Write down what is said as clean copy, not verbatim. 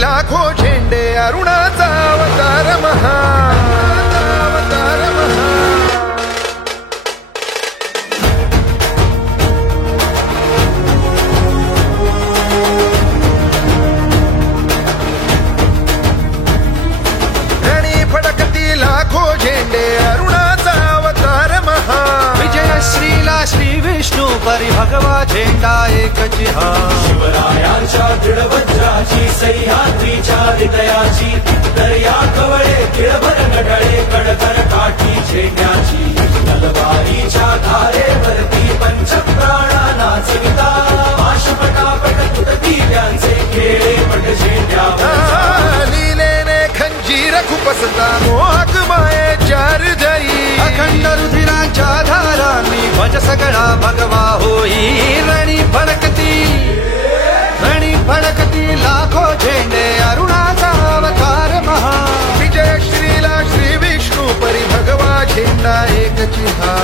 लाखो झेंडे अरुणाचा अवतार रणी फडकती लाखो झेंडे अरुणाचा अवतार महा विजय श्रीला श्री विष्णू परी भगवा झेंडा एकच हा शिवरायांच्या दृढवज्राची सह्याद्रीच्या हृदयाची दर्या कवळे किळभर नडळे कडतर काठी झेंड्याची तलवारीच्या धारेवरती पंचप्राणा नाचविता पाशपटापट तुटती त्यांचे खेळे पट झेंड्यावर लीलेने खंजीर खुपसता मोहक मायेच्या हृदयी अखंड रुधिरांच्या धारांनी भज सगळा भगवा होई रणी फडकती लाखो झेंडे अरुणाचा अवतार महा विजय श्रीला श्री विष्णू परी भगवा झेंडा एकच हा